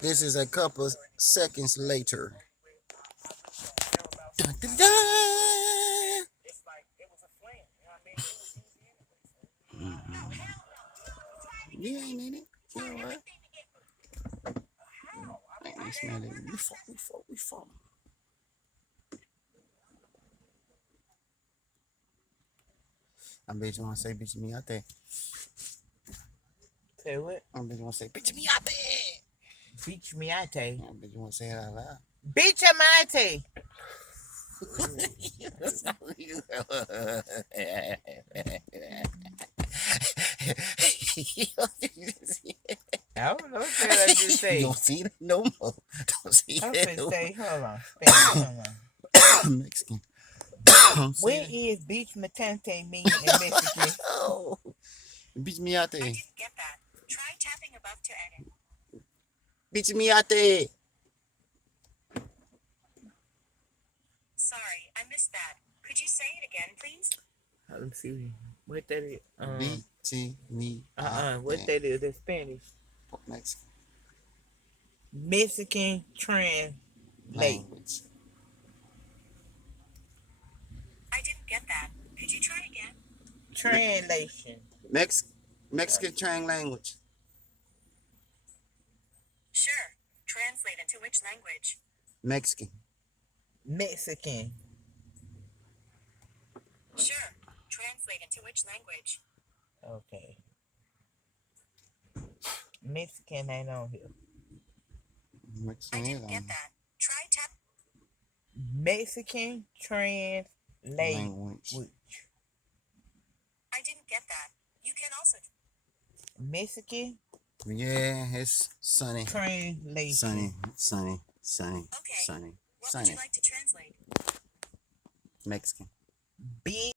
This is a couple seconds later. Dun, dun, dun. Mhm. You ain't in it. You know what? I ain't smell it. We fall. I bet you want to say bitch me out there. Say what? I bet you want to say bitch me out there. Beach Miate. I bet you want to say it out loud. Beach Miate. I don't know what the hell I just say. You don't see it no more. Don't see I'm it finna no say, hold on. Hold more. Mexican. on. What is beach matante mean in Mexican? Oh, bitch me out I there. didn't get that. Try tapping above to edit. Bitch me out there. Sorry, I missed that. Could you say it again, please? Let me see. What that is? Bitch me out What there. that is? That's Spanish. Mexican Mexican translate. language. I didn't get that. Could you try again? Translation. Mexican Trang language. Sure. Translate into which language? Mexican. Mexican. Sure. Translate into which language? Okay. Mexican ain't on here. Mexican I didn't is get that. Try tap. Mexican translate. language. I didn't get that. You can also. Mexican Yeah, it's sunny. translation. Sunny. Okay. What would you like to translate? Mexican. Big